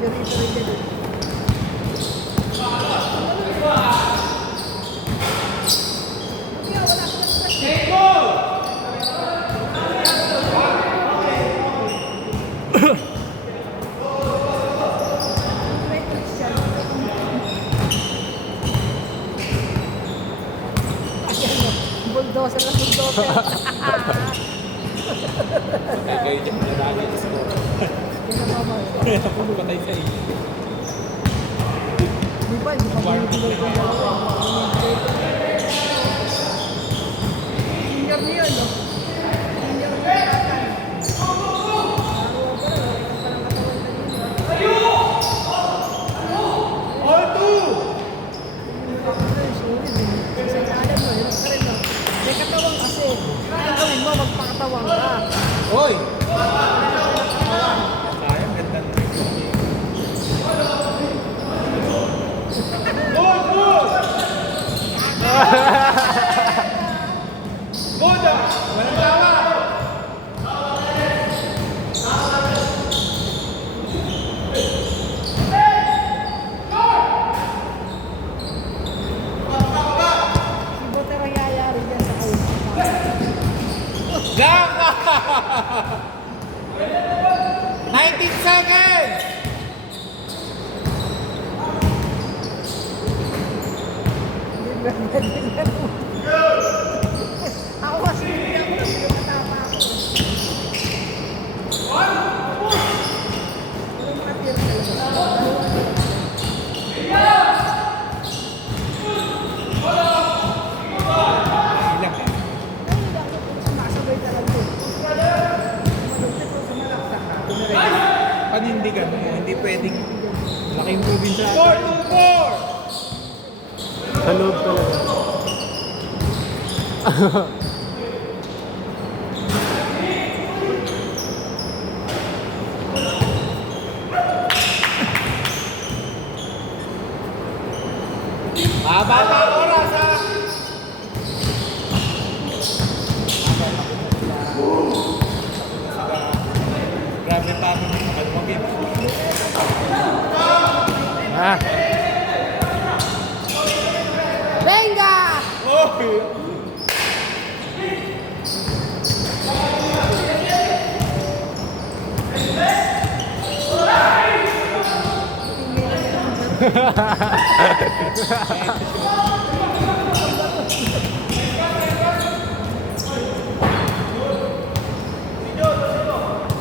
ganito rin ganito. Bulldozer na bulldozer. Kaya dyan mo na lagi sa score. Patay sa iyo. Di ba? Hindi pa binibigay ko na ako. Senior niyo, no? Senior niyo natin. All two! May katawang kasi. Ang gawin mo, magpakatawang ka. Hoy! Sayang, ganda na. Good, good! Good ah! Walang tawa! Si Botero yayari dyan sa kayo. Lang! 19 seconds! Ako kasi hindi ako matapa ako. Ano mga tira talaga? Ilang eh. Ay, hindi ako sumasabay talaga. Malupit ko sa malaksak. Panindigan mo, hindi pwedeng laking moving sa 4-2-4! Sa loob talaga. Baba na oras ha! Grabe pa ako ng kalmagin. Ah, Venga! Oh!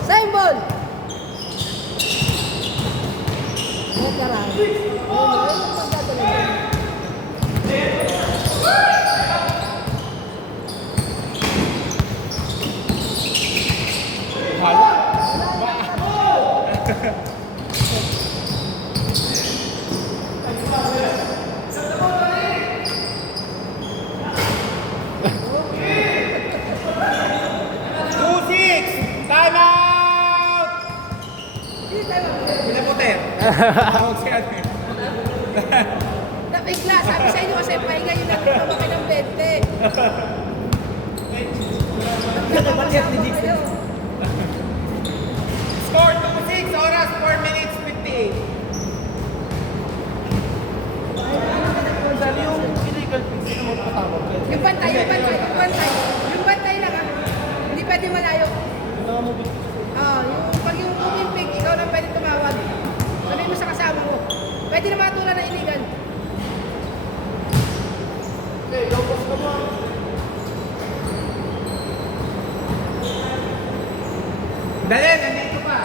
Same ball! Oh, karay. Oh, ano ang magdadala? Hala! Two six! Time out! Pinaputin. Tawag si ano eh. Napigla, sabi sa inyo kasi pahinga yung nagpapaki ng 20. Napakiyat ni Dixon. Score 2-6, oras 4 minutes 58. Sabi yung illegal fix na magpatawag. Yung bantay, yung bantay, yung bantay. Yung bantay lang ah. Hindi pwede malayo. Yung pag yung moving pig, ikaw na pwede tumawag. Sabihin mo sa kasama mo. Pwede na matula na illegal. Dali, nandito pa.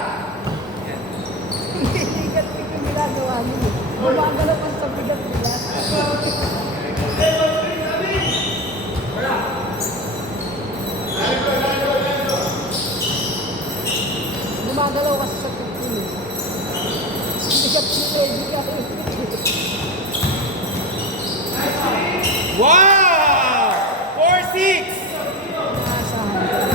Hindi illegal pig yung ginagawa niyo. Gumagalaw pa sa bigat nila. Gumagalaw kasi sa kukulo. Bigat ni Freddy ka. Wow! 4-6! Naasahan.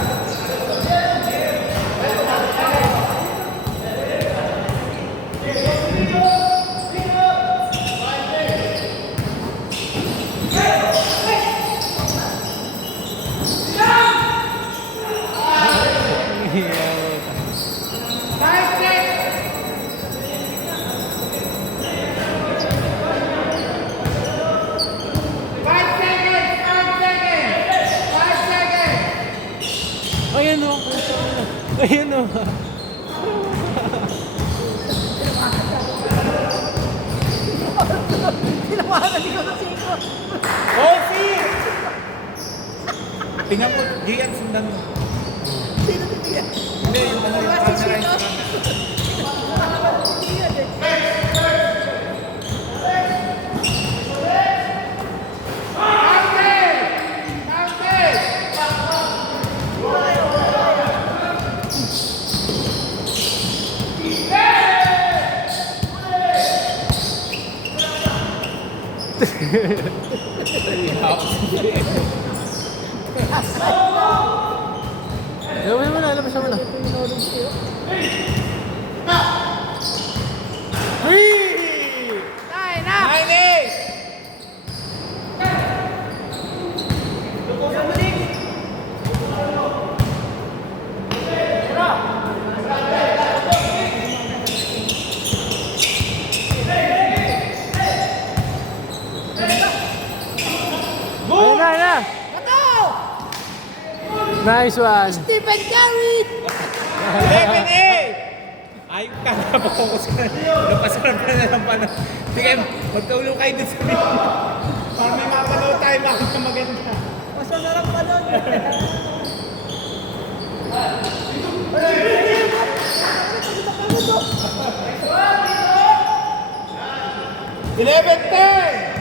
Tingnan mo, Gian, sundan mo. Sino bibigyan? Hindi, yung ano, yung camera Sino? yung Bibigyan eh. Gawin mo na, labas mo na. Pinulong sa'yo. Three! Nine na! 9-8! Ayun na, ayun na. Ito! Nice one. Stephen Curry! 11-8! Ayun ka, napakokus ka na. Napasarap ka na ng panahon. Sige, magkaulong kayo dun sa video. Para may mapanood tayo, bakit ka maganda. Masasarap pa nun. 11-10!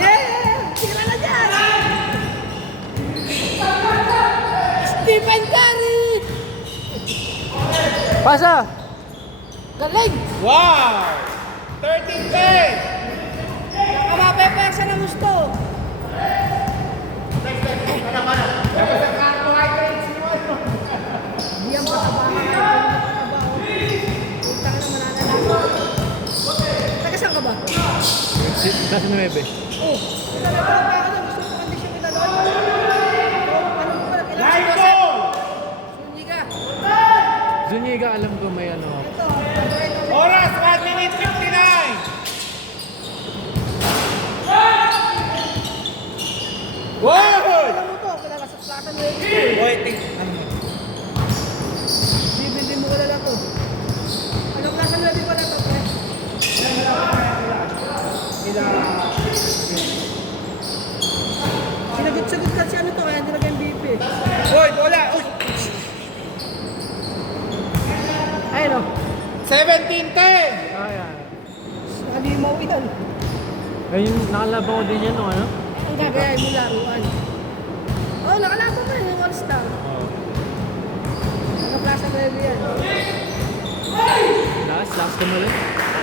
Yeah! Tira na dyan! Stephen Curry! Pasa. Galing! Wow! 13-10! Mapapesa na gusto. Tapos ang carbohydrates mo, ano? Hindi ang patabahan na punta ka na mananala. Taga saan ka ba? Nasa 9. Oh, talaga pa ako na gusto mo kondisyon kita doon. Ano mo pala? Kailangan Live si Joseph. goal! Sunyi ka. Zuniga, alam ko may ano. Ito, ito. Oras, 1 minute 59! Wow! Alam mo to, kilala sa Plaza Nueva School. Boy, ano mo? Hindi mo kilala to. Ano Plaza Nueva pala to, pre? Sinagot-sagot kasi ano to, kaya hindi nag-MVP. Boy, bola! Uy! Ayun o. 17-10! Ayan. Halimaw yan. Ayun, nakalaban ko din yan, no, ano? Ang gagayay mo laruan. Oo, nakalaban pa yung All-Star. Naka-Plaza Nueva yan. Last na ulit.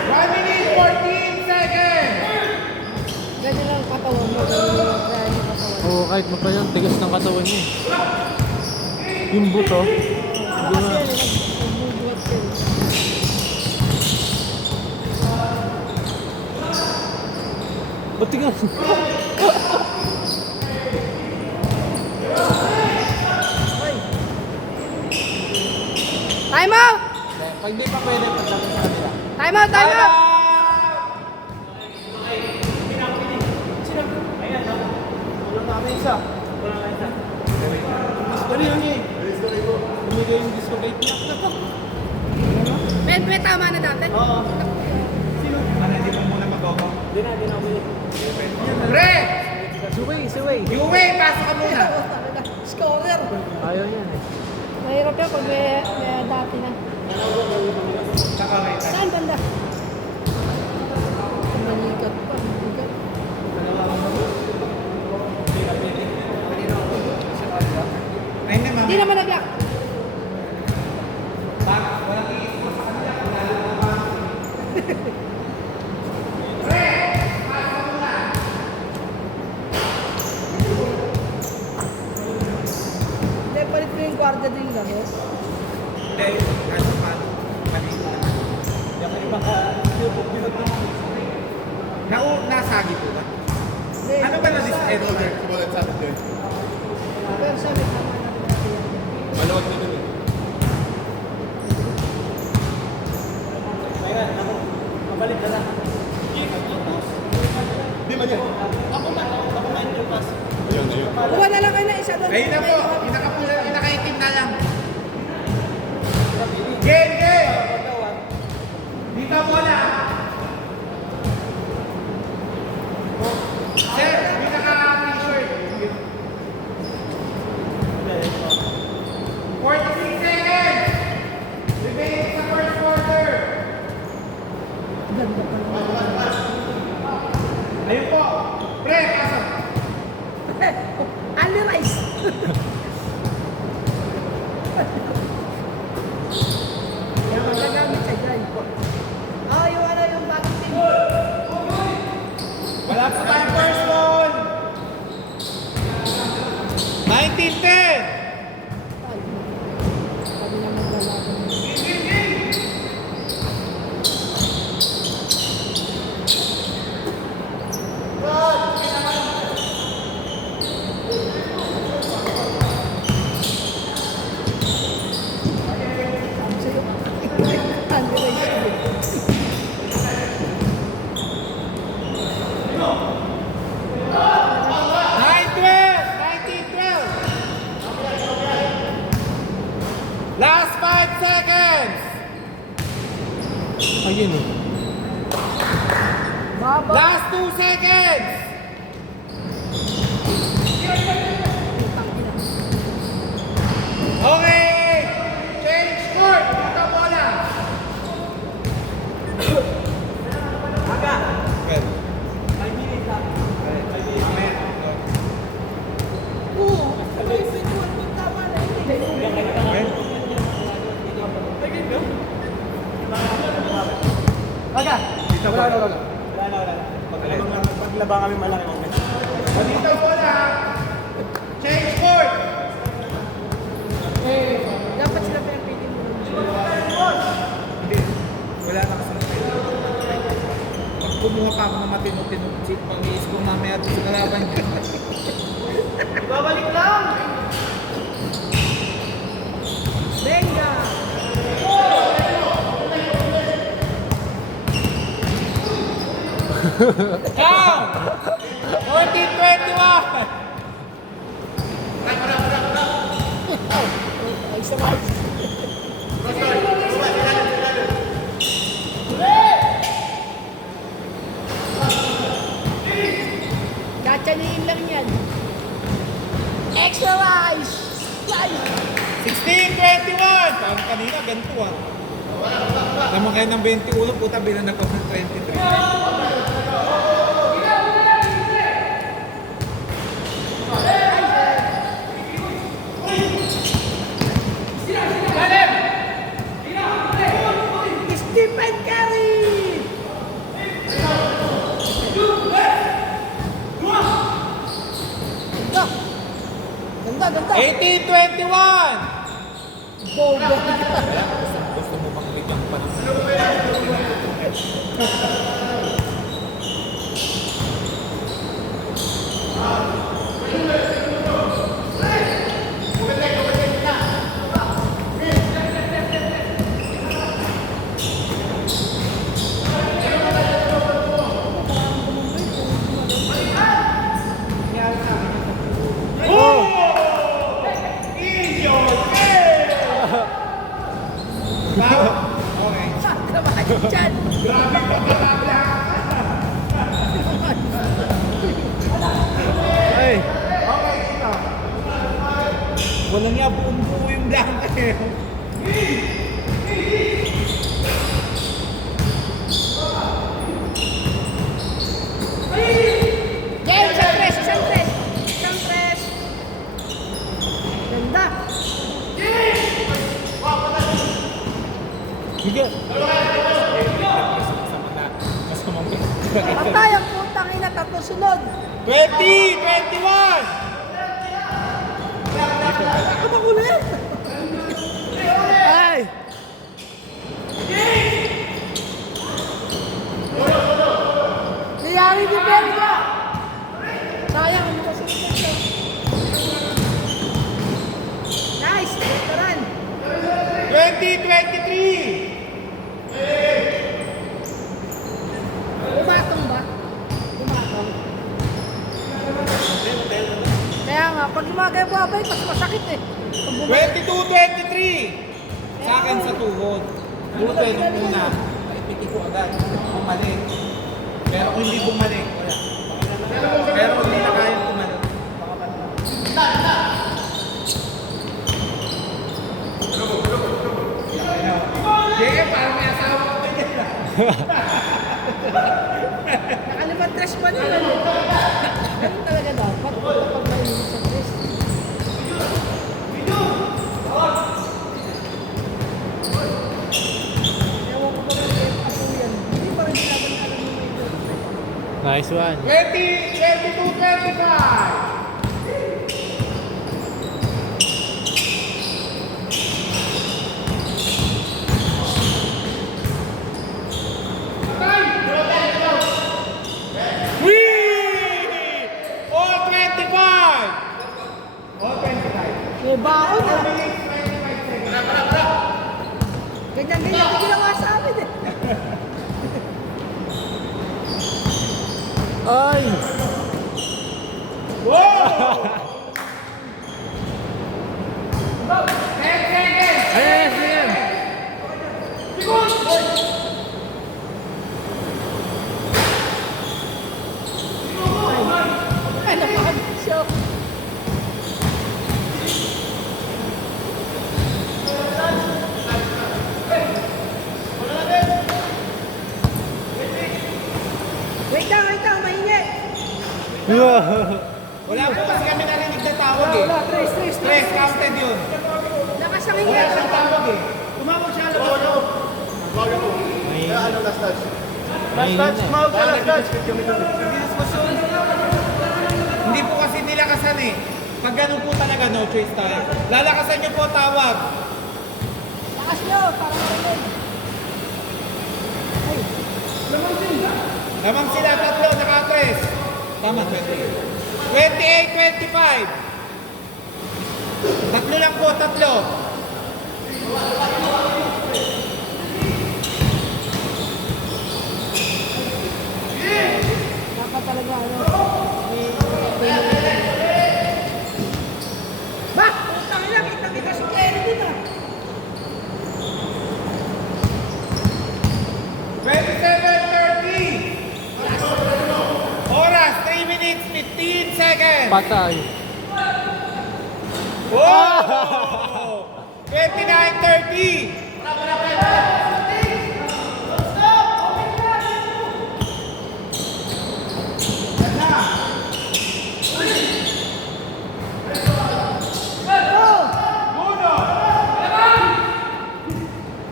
1 minute 14 seconds! Ganyan lang ang katawan mo. Ganyan lang ang kaya yung katawan mo. Oo, kahit magkano, tigas ng katawan niya. Yung buto. Kasi yan, nagbubuhat yan. Ba't tigas? Hoy. Time out! Pag di pa pwede, pagdating sa kanila. Time out! Time out! May tama na dati? Oo. Ano, hindi mo muna mag-go? Pre! Suway. Yue, pasok ka muna! Scorer. Ayaw yan eh. Mahirap yan pag may dati na. Nakawait. Saan banda? Manikat pa. Manikat. Ayun na, mama. Hindi naman nag-lock. Walang iisip sa kanila. Hindi, palit mo yung gwardiya din lang. Hindi, ano pa? Mali ko naman. Yung iba ka, nasagi po ba? Hindi. Ano ba na-dis-error? Pero sabi, tama na natin. Malawag na dun eh. Kuha na lang kayo na isa doon. Ayun na po, yung nakaitim na lang. Baba. Last 2 seconds! Okay! Change court! Dito bola! Aga! Well. 5 minutes ha? 5 minutes. Oo. Ay, pintuan mo tama na yun. Aga! Dito bola. Wala. Paglaba kami malaki. Dito bola! Change court! Dapat sila pinapili mo. Hindi. Wala na kasi. Pag kumuha pa ako ng matino-tino, pag-iis ko mamaya ito sa kalaban ko. Babalik lang! Venga! Count! 14-21! Ay, sabay. Katsaniin lang yan. Extra rice! Rice! 16-21! Parang kanina, ganito ah. Naman kayo ng 21, puta bilang ako ng 23. Stephen Curry! Ganda! Ganda, ganda! 18-21! Boga! Gusto mo bang bigyan pa ng... Okay. Naman dyan! Ay! Wala nga buong-buo yung blanca eh. Game! Isang tres! Isang tres! Isang tres! Ganda! Sige. Patay ang putang ina, tatlo sunod! 20-21! Ako makulit! Ay! Niyari ni Berga! Sayang, ano kasi ito? Nice! Restaurant! 20-23! Umatong ba? Umatong. Kaya nga, pag lumagay-babay, mas masakit eh. Pag bumabay- 22-23! Sa akin sa tuhod. Buti nung una, naipiti ko agad. Bumalik. Pero kung hindi bumalik, wala. Pero kung hindi na kayang bumalik, baka balik. Sige, parang may asawa ko din yan. Nakalimang tres pa nila. Ganun talaga dapat. Pag nalilim sa tres. Ewan ko ba rin ako yan. Hindi pa rin sinabi na alam mo ito. Nice one. 22-25! Whee! All 25! All 25. May baon ah. Ganyan-ganyan yung ginawa sa amin eh. Ay! Whoa! Wait lang, maingay. Wala po kasi kami narinig na tawag eh. Wala, tres. Stress, counted yun. Lakas ang Wala ingay. siyang tawag eh. Tumawag siya. Hindi po kasi nilakasan eh. Pag ganun po talaga, no choice tayo. Lalakasan niyo po tawag. Lakas nyo, para marinig. Ay, Lamang sila tatlo, naka-tres. Tama, 28. 28, 25. Tatlo lang po, tatlo. dapat talaga ano. Ba! Putang ina, kita si Kerry din ah. 27:30. Oras, 3 minutes, 15 seconds. Patay. Wow! 29:30.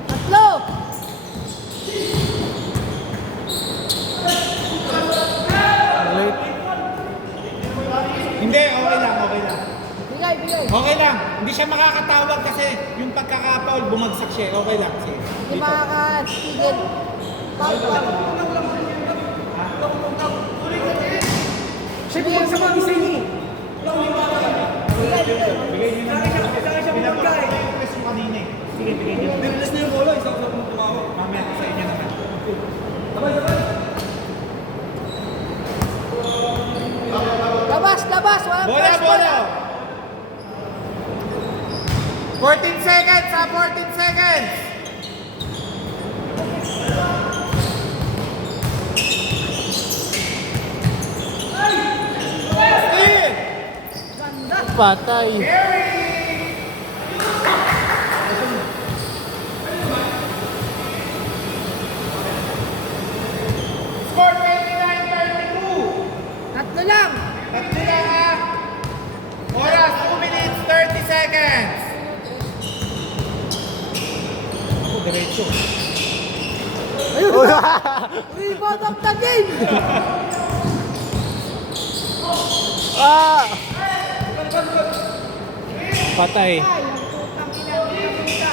Tatlo! Late. Hindi, okay lang, okay lang. Bigay. Okay lang. Hindi siya makakatawag kasi yung pagkakapaul, bumagsak siya. Okay lang. Sige. Hindi makaka-tigil. Foul. Siya bigyan sa mga isa niya. Bigay niyo na. Pinapura ko yung press mo kanina eh. Sige, bigay niyo. Nirilis na yung bola, isang sa mong tumawag. Mamaya sa inyo naman. Labas. Walang Bola, press bola! 14 seconds, 14 seconds! Steal! Ganda. Patay. Score 29-32! Tatlo lang. Tatlo lang ha! Oras, 2 minutes, 30 seconds! Ako, diretso. Rebound of the game. Patay. Ay, ang putang ina. Puta.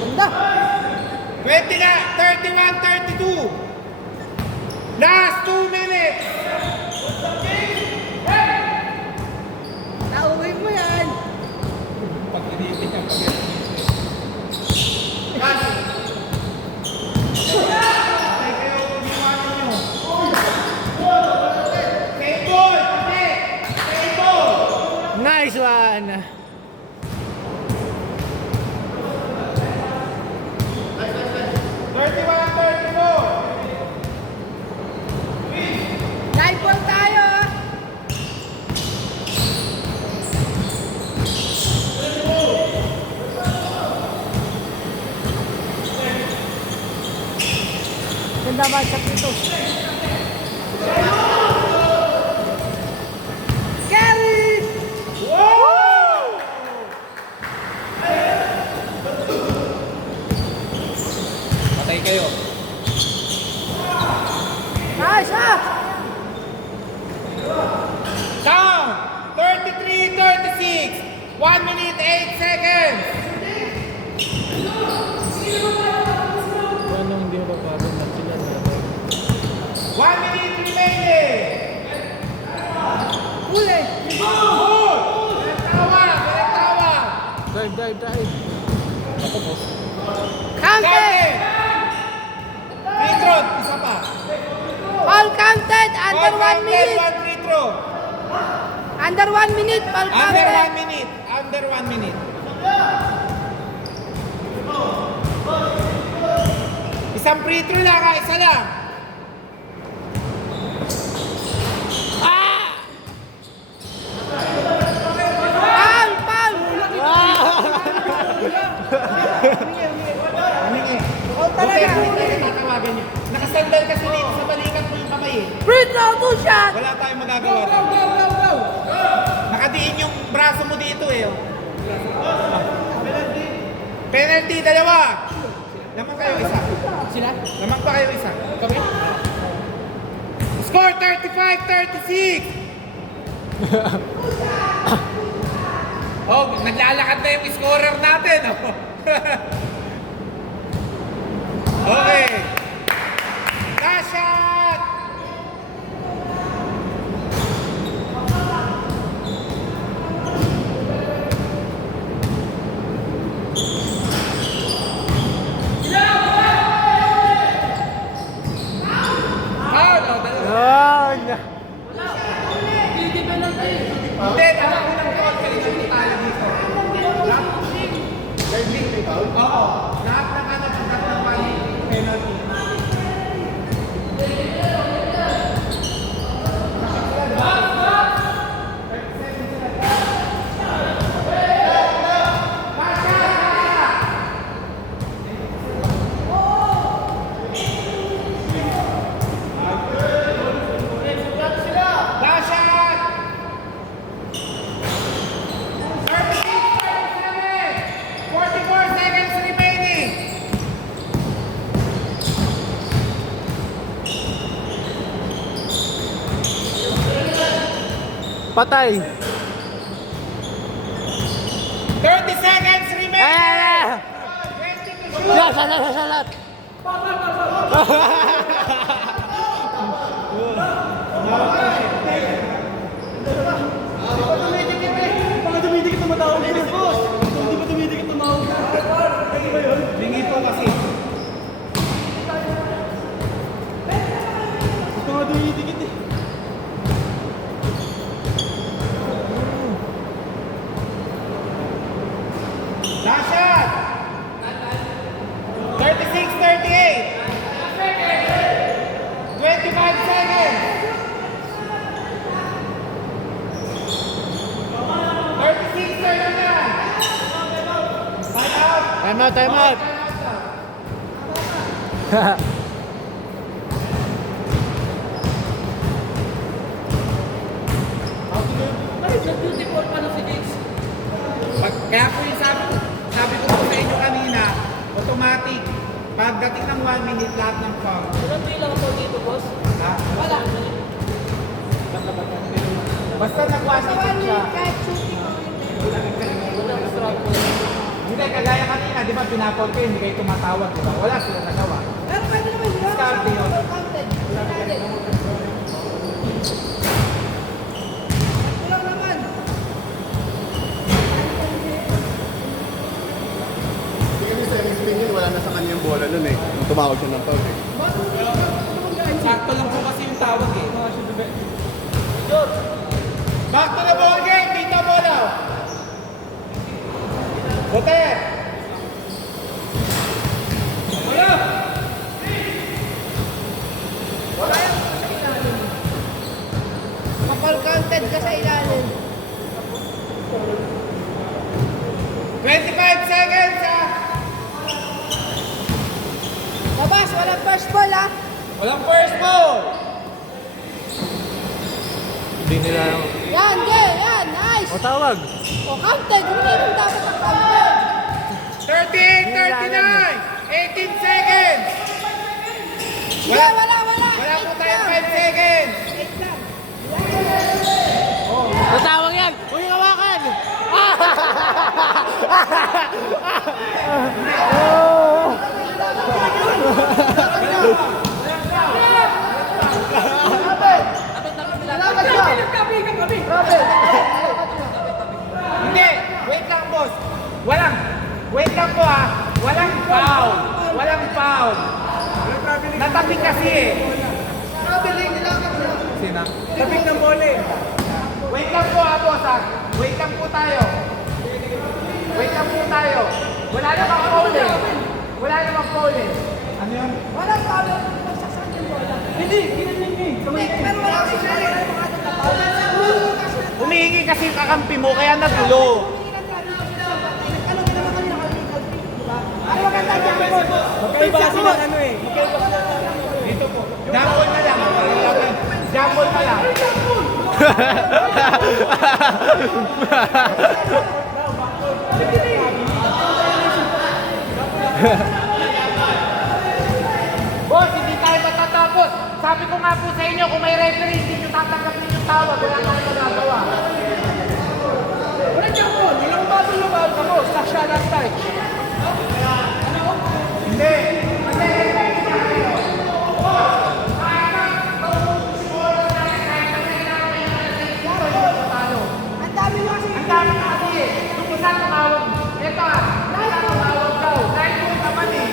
Ganda. 20 na! 31-32! Last 2 minutes! Nauwi mo yan. Pag initin ang pag Nice one. Live ball tayo. Ganda ba sa pito? Carry! Patay kayo. Nice ah! Count! 33-36! 1 minute, 8 seconds! Anong hindi mo pagkabot na sila na 1 minute remaining! Uli! Good! Walang tawa! Dive. Ako boss. Counted! Free throw, isa pa. All counted! Under All 1 counted, minute! one free throw. Under 1 minute! All Under counted! 1 minute. Under 1 minute. Isang free throw lang ha, isa lang. Foul! sandal kasi dito sa balikat mo yung kamay eh. Free throw, two shot! Wala tayong magagawa. Nakadiin yung braso mo dito eh. Oh. Penalty, dalawa. Lamang kayo isa. Sila? Lamang pa kayo isa. Kami? Score 35-36. Oh, naglalakad na yung scorer natin. Oh. Okay. Last shot. Foul, oh, dalawa. Yan! Hindi, alam ko ng call kayo dito tayo dito. Oo. Lahat ng ano, pagkakaroon penalty. Last shot! 44 seconds remaining. Patay! 30 seconds remaining. Ah! 20 to shoot. Yan! Salat! Baka dumidikit na matawag ko, boss. Hindi pa dumidikit na matawag. Lingi po kasi. Baka dumidikit eh. Last shot. 36-38. 25 seconds. 36-39. Time out. Time out! Time out! Kaya po yung sabi ko po sa inyo kanina, automatic. Pagdating ng 1 minute lahat ng foul. Ilang bilang ako dito, boss? Ha? Wala. Basta nag-1 Sa minute siya. kahit shooting ko Hindi, kagaya kanina, di ba pinapol kayo, hindi kayo tumatawag, di ba? Wala sila nagawa. Pero pwede naman yun. Discarte yun. Counted. Counted. Ilang naman. Hindi kasi sa spin yun, wala na sa kanya yung bola nun eh. Nung tumawag siya ng foul eh. Sakto lang po kasi yung tawag eh. Back to the ball game, Tito Bolaw. Hotel. Kapal counted ka sa ilalim. 25 seconds ah. Labas, walang first ball ah. Walang first ball. Hindi nila... Yan, yan, nice. O tawag! O counted, hindi rin dapat ang counted. 38, 39, 18 seconds. Hindi, wala. Wala po tayo 5 seconds. Natawag yan! Huwag yung hawakan! Hindi, wait lang boss. Wait lang po ah. Walang foul. Walang foul. Natabing kasi eh. Sina? Tabing ng bola eh. Wait lang po ah boss ah. Wait lang po tayo. Wait lang po tayo. Wala namang foul eh. Wala namang foul eh. Ano yun? Walang foul, magsasaksan yung bola. Hindi, ginanyan niya eh. Kamay niya. Pero wala kasi siya, wala mga foul. Humihingi kasi yung kakampi mo kaya nagulo. Ano maganda dyan, boss? Magkaiba kasi ng ano eh. Magkaiba kasi ng ano. Dito po. Jambol na lang. Jambol na lang. Boss, hindi tayo matatapos. Sabi ko nga po sa inyo, kung may referee, hindi nyo tatanggapin yung tawag. Wala tayong magagawa. Wala dyan po. Ilang battle na bawal ako. Sasha last time. Ang dami mo kasi. Ang dami na kasi eh. Yung isa tumawag. Ito ah, isa tumawag daw. Dahil ko naman eh.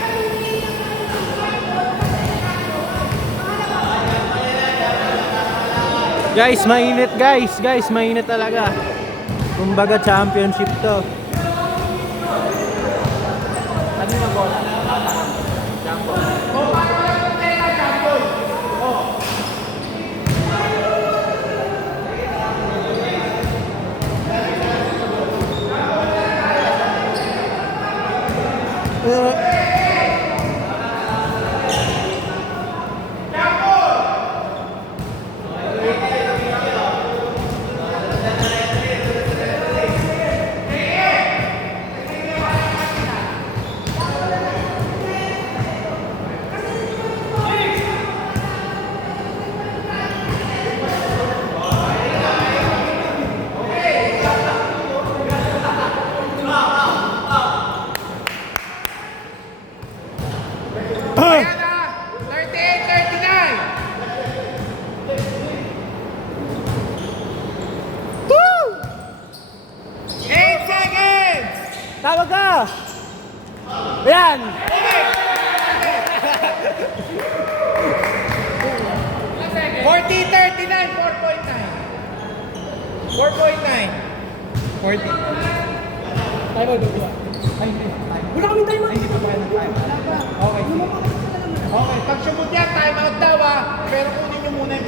Guys, mainit guys. Guys, mainit talaga. Kumbaga championship to. Ayan na, 38-39. Woo! 8 seconds! Tawag ka! Ayan! 40-39, 4.9. 40. Tayo ba dito? Wala kami tayo. Ay, hindi pa tayo nag-time. Okay. Okay, pag sumut yan, time out daw ah. Pero kunin nyo muna yung